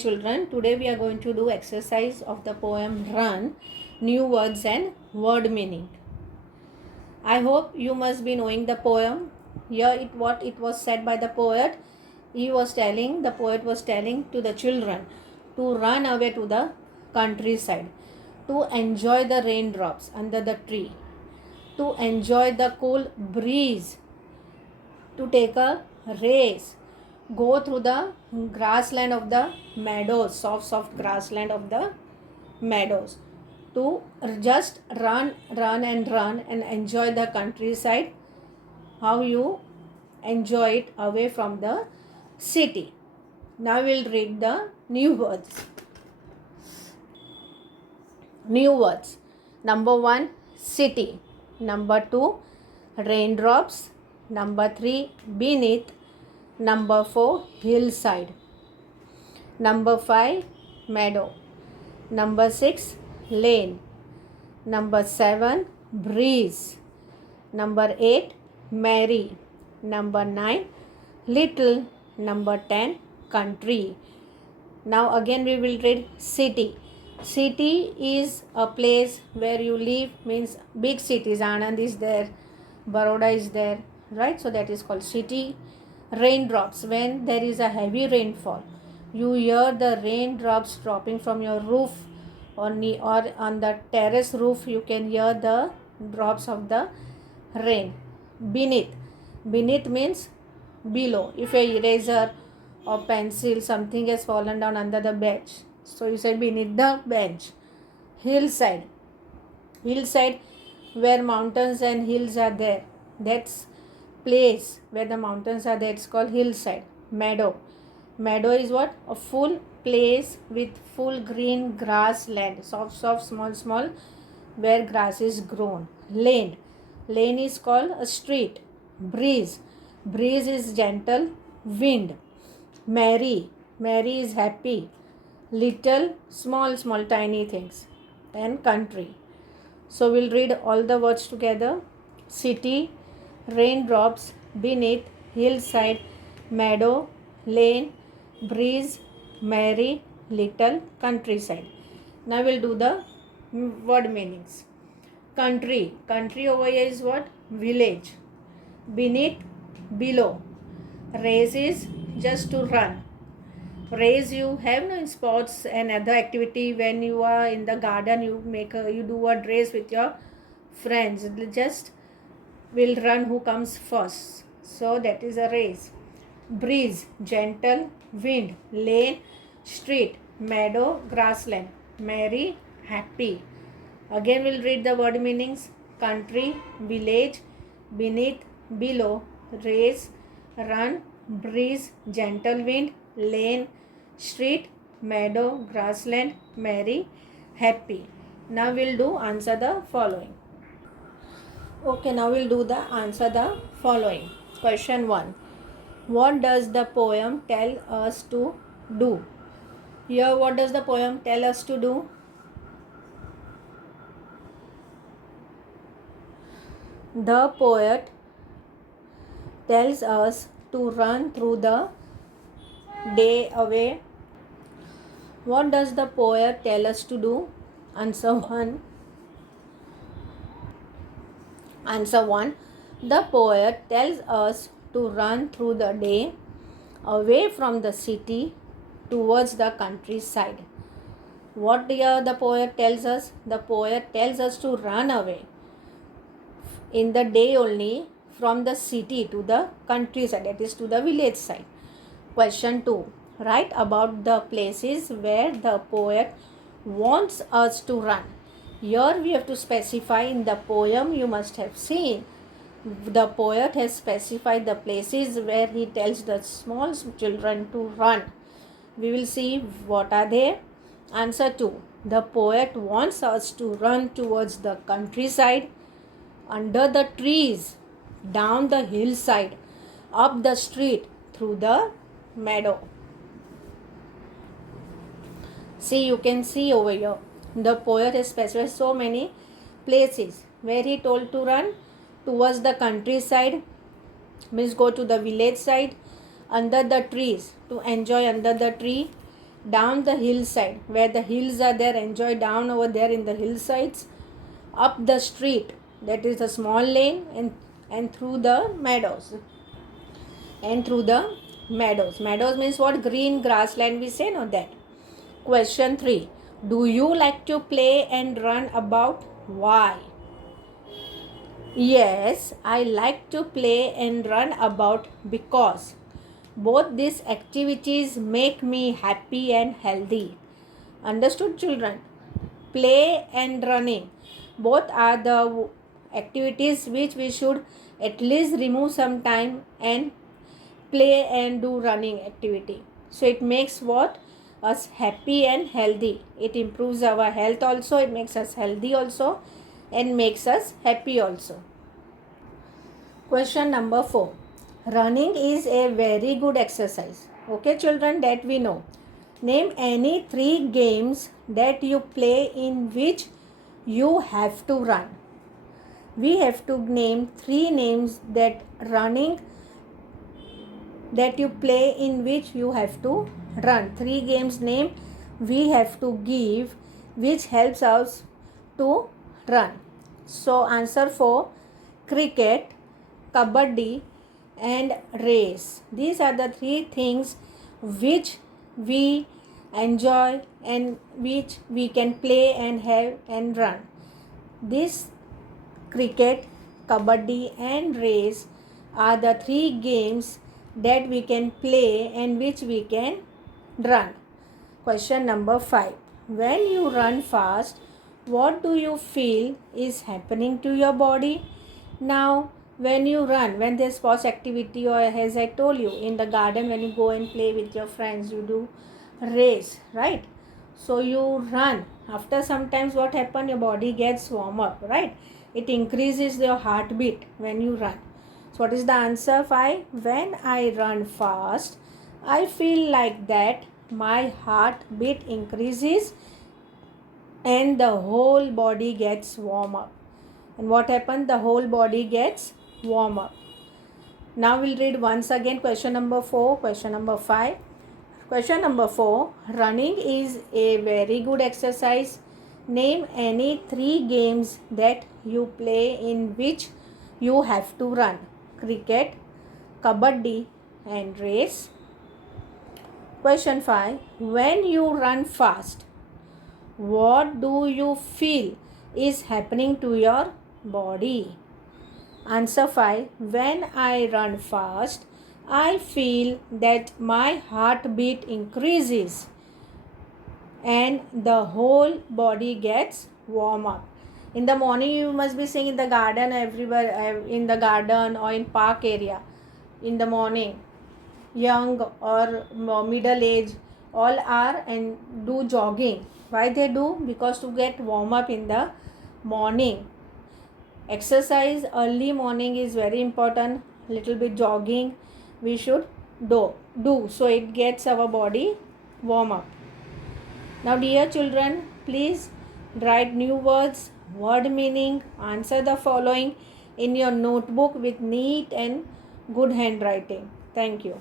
children, today we are going to do exercise of the poem Run, new words and word meaning. I hope you must be knowing the poem. Here what it was said by the poet. The poet was telling to the children to run away to the countryside, to enjoy the raindrops under the tree, to enjoy the cool breeze, to take a race, go through the grassland of the meadows, soft grassland of the meadows, to just run and enjoy the countryside, how you enjoy it away from the city. Now we'll read the new words. New words. Number 1, city. Number 2, raindrops. Number 3, beneath. Number 4, hillside. Number 5, meadow. Number 6, lane. Number 7, breeze. Number 8, merry. Number 9, little. Number 10, country. Now again we will read city. City is a place where you live, means big cities. Anand is there, Baroda is there, right? So that is called city. Raindrops, when there is a heavy rainfall, you hear the raindrops dropping from your roof or on the terrace roof, you can hear the drops of the rain. Beneath. Beneath means below. If a eraser or pencil, something has fallen down under the bench, so you say beneath the bench. Hillside. Hillside, where mountains and hills are there, that's place where the mountains are there, it's called hillside. Meadow. Meadow is what? A full place with full green grassland, soft, small, where grass is grown. Lane. Lane is called a street. Breeze. Breeze is gentle wind. Merry. Merry is happy. Little, small, tiny things. And country. So we'll read all the words together. City, raindrops, beneath, hillside, meadow, lane, breeze, merry, little, countryside. Now we'll do the word meanings. Country. Country over here is what? Village. Beneath, below. Race is just to run. Race you have in sports and other activity. When you are in the garden, you do a race with your friends. Just will run who comes first. So that is a race. Breeze, gentle wind. Lane, street. Meadow, grassland. Merry, happy. Again we'll read the word meanings. Country, village, beneath, below, race, run, breeze, gentle wind, lane, street, meadow, grassland, merry, happy. Now we'll do answer the following. Okay, now we'll do the answer the following. Question 1. What does the poem tell us to do? Here, what does the poem tell us to do? The poet tells us to run through the day away. What does the poet tell us to do? Answer 1. Answer 1. The poet tells us to run through the day away from the city towards the countryside. What here the poet tells us? The poet tells us to run away in the day only from the city to the countryside, that is to the village side. Question 2. Write about the places where the poet wants us to run. Here we have to specify. In the poem you must have seen, the poet has specified the places where he tells the small children to run. We will see what are they. Answer 2. The poet wants us to run towards the countryside, under the trees, down the hillside, up the street, through the meadow. See, you can see over here, the poet has specified so many places where he told to run. Towards the countryside means go to the village side, under the trees, to enjoy under the tree, down the hillside, where the hills are there, enjoy down over there in the hillsides, up the street, that is a small lane, and through the meadows. And through the meadows. Meadows means what? Green grassland we say, no, that. Question 3. Do you like to play and run about? Why? Yes, I like to play and run about because both these activities make me happy and healthy. Understood, children? Play and running, both are the activities which we should at least remove some time and play and do running activity. So it makes what? Us happy and healthy. It improves our health also, it makes us healthy also, and makes us happy also. Question number 4. Running is a very good exercise. Okay, children, that we know. Name any 3 games that you play in which you have to run. We have to name 3 names that running that you play in which you have to run. 3 games name we have to give which helps us to run. So answer 4, cricket, kabaddi and race. These are the 3 things which we enjoy and which we can play and have and run. This cricket, kabaddi and race are the 3 games that we can play and which we can run. Question number 5. When you run fast, what do you feel is happening to your body? Now, when you run, when there's sports activity, or as I told you, in the garden when you go and play with your friends, you do race, right? So you run. After sometimes what happen? Your body gets warm up, right? It increases your heartbeat when you run. So what is the answer? 5. When I run fast, I feel like that my heartbeat increases and the whole body gets warm up. And what happened? The whole body gets warm up. Now we'll read once again question number 4, question number 5. Question number 4. Running is a very good exercise. Name any 3 games that you play in which you have to run. Cricket, kabaddi and race. Question 5. When you run fast, what do you feel is happening to your body? Answer 5. When I run fast, I feel that my heartbeat increases and the whole body gets warm up. In the morning you must be seeing in the garden, everywhere in the garden or in park area. In the morning, young or middle age, all are and do jogging. Why they do? Because to get warm up in the morning. Exercise early morning is very important. Little bit jogging we should do so it gets our body warm up. Now dear children, please write new words, word meaning, answer the following in your notebook with neat and good handwriting. Thank you.